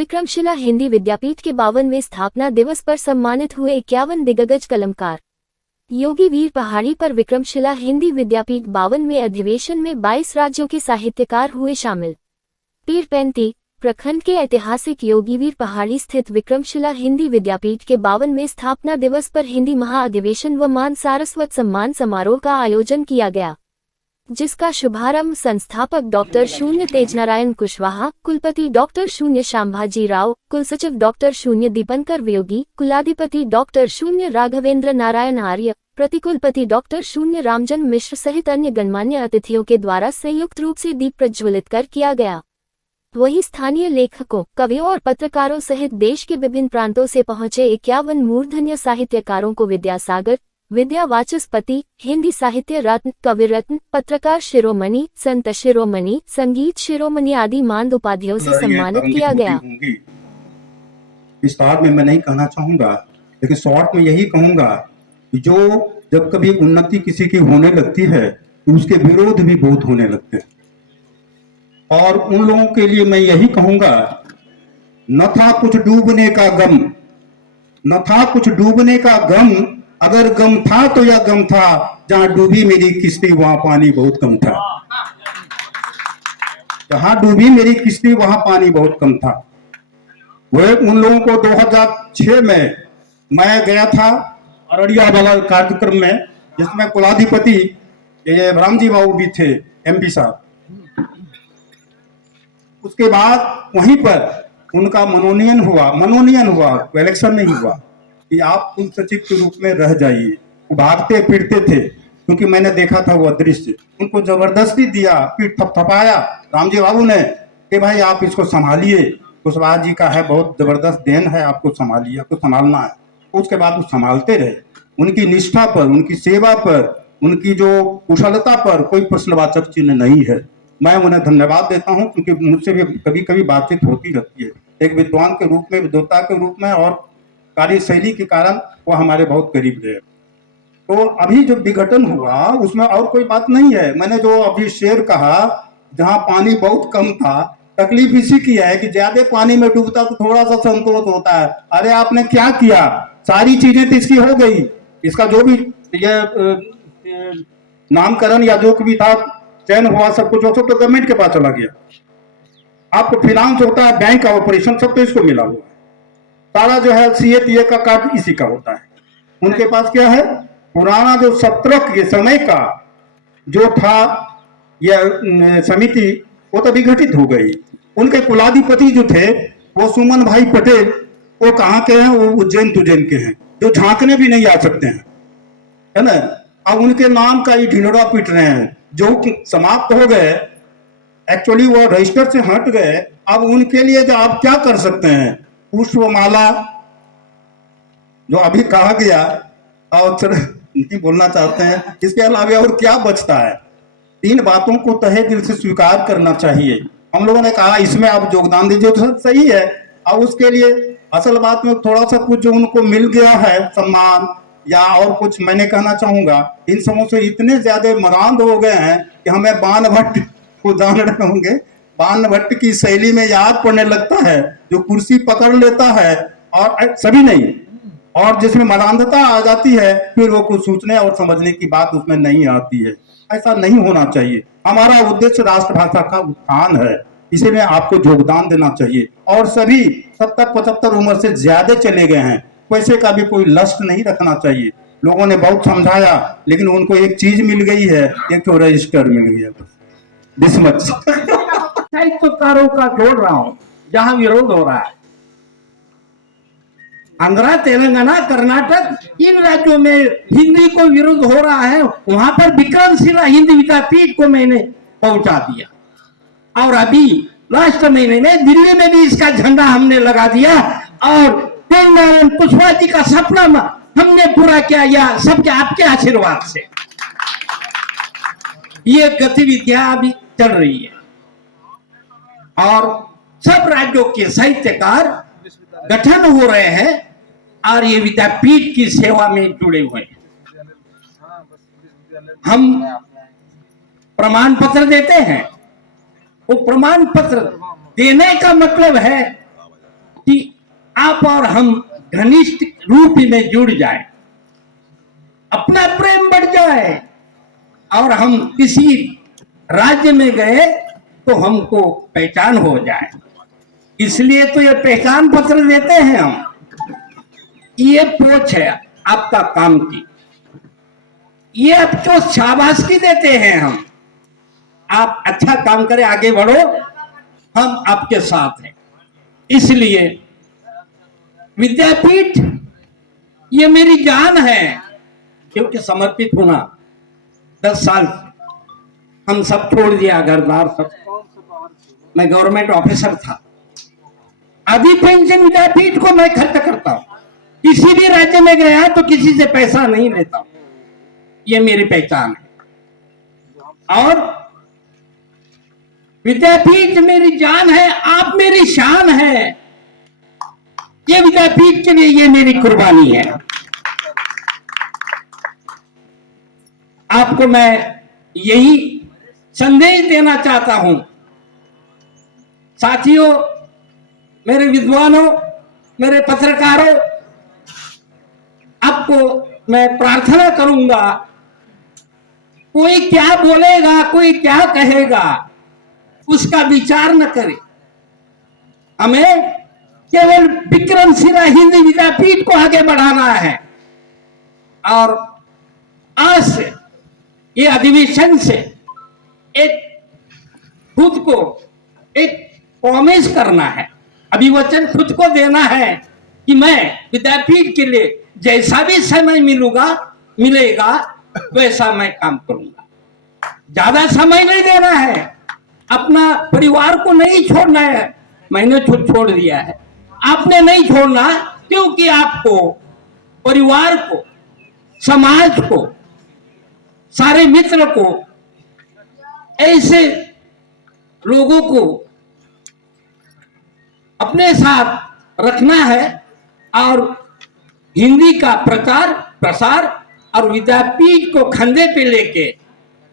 विक्रमशिला हिंदी विद्यापीठ के 52वें स्थापना दिवस पर सम्मानित हुए 51 दिग्गज कलमकार। योगी वीर पहाड़ी पर विक्रमशिला हिंदी विद्यापीठ 52वें अधिवेशन में 22 राज्यों के साहित्यकार हुए शामिल। पीरपैंती प्रखंड के ऐतिहासिक योगीवीर पहाड़ी स्थित विक्रमशिला हिंदी विद्यापीठ के 52वें स्थापना दिवस पर हिंदी महाअधिवेशन व मान सारस्वत सम्मान समारोह का आयोजन किया गया, जिसका शुभारंभ संस्थापक डॉक्टर शून्य तेजनारायण कुशवाहा, कुलपति डॉक्टर शून्य शांभाजी राव, कुलसचिव डॉक्टर शून्य दीपंकर वियोगी, कुलाधिपति डॉक्टर शून्य राघवेंद्र नारायण आर्य, प्रतिकुलपति डॉक्टर शून्य रामजन मिश्र सहित अन्य गणमान्य अतिथियों के द्वारा संयुक्त रूप से दीप प्रज्वलित कर किया गया। वहीं स्थानीय लेखकों, कवियों और पत्रकारों सहित देश के विभिन्न प्रांतों से पहुंचे 51 मूर्धन्य साहित्यकारों को विद्यासागर, विद्या वाचस्पति, हिंदी साहित्य रत्न, कवि रत्न, पत्रकार शिरोमणि, संत शिरोमणि, संगीत शिरोमणि आदि मान उपाधियों से सम्मानित किया गया। विस्तार में मैं नहीं कहना चाहूंगा, लेकिन शॉर्ट में यही कहूंगा कि जो जब कभी उन्नति किसी की होने लगती है तो उसके विरोध भी बहुत होने लगते हैं। और उन लोगों के लिए मैं यही कहूंगा, न था कुछ डूबने का गम, न था कुछ डूबने का गम, अगर गम था तो यह गम था, जहां डूबी मेरी किश्ती वहां पानी बहुत कम था। जहां डूबी मेरी किश्ती वहां पानी बहुत कम था। वह उन लोगों को 2006 में मैं गया था अररिया वाला कार्यक्रम में, जिसमें कुलाधिपति रामजी बाबू भी थे, MP साहब। उसके बाद वहीं पर उनका मनोनयन हुआ, इलेक्शन नहीं हुआ कि आप कुल सचिव के रूप में रह जाइए। वो भागते फिरते थे, क्योंकि मैंने देखा था वो दृश्य। उनको जबरदस्ती दिया, पीठ थपथपाया रामजी बाबू ने कि भाई आप इसको संभालिए, कुशवाहा जी का है, बहुत जबरदस्त देन है, आपको संभालिए, आपको संभालना है। उसके बाद वो संभालते रहे। उनकी निष्ठा पर, उनकी सेवा पर, उनकी जो कुशलता पर कोई प्रश्नवाचक चिन्ह नहीं है। मैं उन्हें धन्यवाद देता हूं, क्योंकि मुझसे भी कभी कभी बातचीत होती रहती है, एक विद्वान के रूप में, विद्वता के रूप में, और कार्यशैली के कारण वो हमारे बहुत करीब रहे। तो अभी जो विघटन हुआ उसमें और कोई बात नहीं है। मैंने जो अभी शेर कहा, जहां पानी बहुत कम था, तकलीफ इसी की है कि ज्यादा पानी में डूबता तो थोड़ा सा संतोष होता है। अरे आपने क्या किया, सारी चीजें तो इसकी हो गई, इसका जो भी ये नामकरण या जो भी था, चयन हुआ, सब कुछ सब तो गवर्नमेंट के पास चला गया। आपको फाइनेंस होता है, बैंक का ऑपरेशन, सब तो इसको मिला हुआ है। सारा जो है CA का कार्ड इसी का होता है। उनके पास क्या है, पुराना जो 17 के समय का जो था यह समिति, वो तो विघटित हो गई। उनके कुलाधिपति जो थे वो सुमन भाई पटेल, वो कहाँ के हैं, वो उज्जैन तुजैन के हैं, जो झांकने भी नहीं आ सकते हैं, है ना। अब उनके नाम का ही ढिंढोरा पीट रहे हैं, जो समाप्त हो गए, एक्चुअली वो रजिस्टर से हट गए। अब उनके लिए जो आप क्या कर सकते हैं, पुष्पमाला जो अभी कहा गया, और नहीं बोलना चाहते हैं, इसके अलावा और क्या बचता है। 3 बातों को तहे दिल से स्वीकार करना चाहिए। हम लोगों ने कहा इसमें आप योगदान दीजिए, तो सही है। और उसके लिए असल बात में थोड़ा सा कुछ जो उनको मिल गया है, सम्मान या और कुछ, मैंने कहना चाहूंगा, इन समों से इतने ज्यादा मरांद हो गए हैं कि हमें बाण भट्ट को जान रहे होंगे, बाण भट्ट की शैली में याद पड़ने लगता है, जो कुर्सी पकड़ लेता है और सभी नहीं, और जिसमें मरांधता आ जाती है, फिर वो कुछ सोचने और समझने की बात उसमें नहीं आती है। ऐसा नहीं होना चाहिए। हमारा उद्देश्य राष्ट्रभाषा का उत्थान है, इसीलिए आपको योगदान देना चाहिए। और सभी 70-75 उम्र से ज्यादा चले गए हैं, पैसे का भी कोई लस्ट नहीं रखना चाहिए। लोगों ने बहुत समझाया, लेकिन उनको एक चीज मिल गई है, एक तो रजिस्टर मिल गया, बस साहित्यकारों का जोड़ रहा हूं जहां विरोध हो रहा है। आंध्रा, तेलंगाना, कर्नाटक, इन राज्यों में हिंदी को विरोध हो रहा है, वहां पर विक्रमशिला हिंदी विद्यापीठ को मैंने पहुंचा दिया। और अभी लास्ट महीने में दिल्ली में भी इसका झंडा हमने लगा दिया, और तेजनारायण कुशवाहा जी का सपना हमने पूरा किया, या सबके आपके आशीर्वाद से ये गतिविधियां अभी चल रही है। और सब राज्यों के साहित्यकार गठन हो रहे हैं और ये विद्यापीठ की सेवा में जुड़े हुए हैं। हम प्रमाण पत्र देते हैं, वो प्रमाण पत्र देने का मतलब है आप और हम घनिष्ठ रूप में जुड़ जाए, अपना प्रेम बढ़ जाए, और हम किसी राज्य में गए तो हमको पहचान हो जाए। इसलिए तो ये पहचान पत्र देते हैं हम। ये पोछ है आपका काम की, ये आपको शाबाशी देते हैं हम। आप अच्छा काम करें, आगे बढ़ो, हम आपके साथ हैं। इसलिए विद्यापीठ ये मेरी जान है, क्योंकि समर्पित होना 10 साल हम सब छोड़ दिया, घरदार सब। मैं गवर्नमेंट ऑफिसर था, आधी पेंशन विद्यापीठ को मैं खर्च करता हूं। किसी भी राज्य में गया तो किसी से पैसा नहीं लेता हूं, ये मेरी पहचान है। और विद्यापीठ मेरी जान है, आप मेरी शान है। ये विद्यापीठ के लिए ये मेरी कुर्बानी है। आपको मैं यही संदेश देना चाहता हूं। साथियों, मेरे विद्वानों, मेरे पत्रकारों, आपको मैं प्रार्थना करूंगा, कोई क्या बोलेगा, कोई क्या कहेगा, उसका विचार न करें। हमें केवल विक्रमशिला हिंदी विद्यापीठ को आगे बढ़ाना है। और आज से, ये अधिवेशन से एक खुद को एक प्रॉमिस करना है, अभिवचन खुद को देना है कि मैं विद्यापीठ के लिए जैसा भी समय मिलेगा वैसा मैं काम करूंगा। ज्यादा समय नहीं देना है, अपना परिवार को नहीं छोड़ना है। मैंने छोड़ दिया है, आपने नहीं छोड़ना, क्योंकि आपको परिवार को, समाज को, सारे मित्र को, ऐसे लोगों को अपने साथ रखना है और हिंदी का प्रचार प्रसार और विद्यापीठ को कंधे पे लेके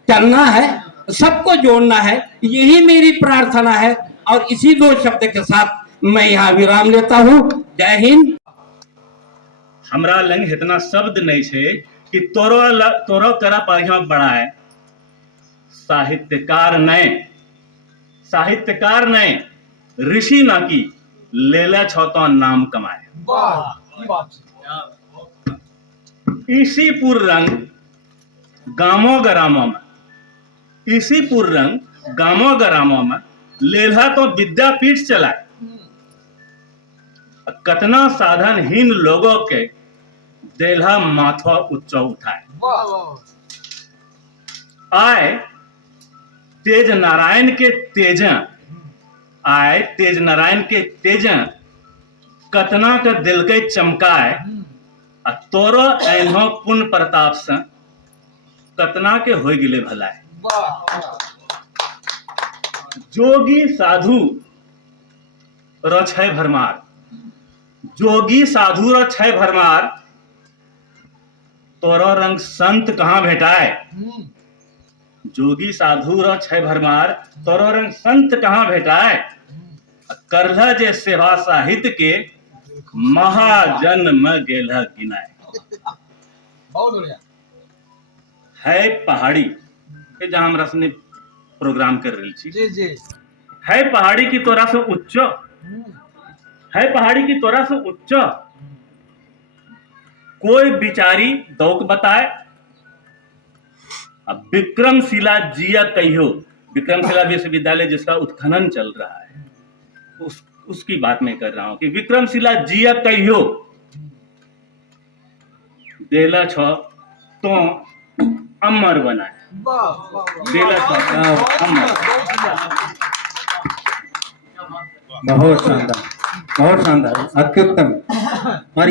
चलना है, सबको जोड़ना है। यही मेरी प्रार्थना है। और इसी 2 शब्द के साथ मैं यहाँ विराम लेता हूँ। जय हिंद। हमरा लंग इतना शब्द नहीं छे कि तोरो करा पारिया बड़ा है। साहित्यकार ने ऋषि ना की लेला छौता नाम कमाए। इसीपुर रंग गामो गरामो में लेला तो विद्यापीठ चलाए। कतना साधनहीन लोगों के देला माथा उच्चा उठाए। आए तेज नारायण के तेज कतना के दिल के चमकाए। तोरो एनो पुण्य प्रताप से कतना के हो गिले भलाए। जोगी साधु र छै भरमार, तोरो रंग संत कहाँ भेटाए। जोगी साधु र छै भरमार, तोरो रंग संत कहाँ भेटाए। करला जे सेवा साहित्य के महाजन्म गेलह गिनाए। है पहाड़ी के जहां हम रसने प्रोग्राम कर रही छी, है पहाड़ी की तोरा से उच्च, कोई बिचारी दौक बताए। अब विक्रमशिला जिया कहियो, विक्रमशिला विश्वविद्यालय जिसका उत्खनन चल रहा है, उसकी बात मैं कर रहा हूं कि विक्रमशिला जिया कहियो देला छो तो अमर बनाए। देला छो अमर। बहुत शानदार, अत्युत्तम। और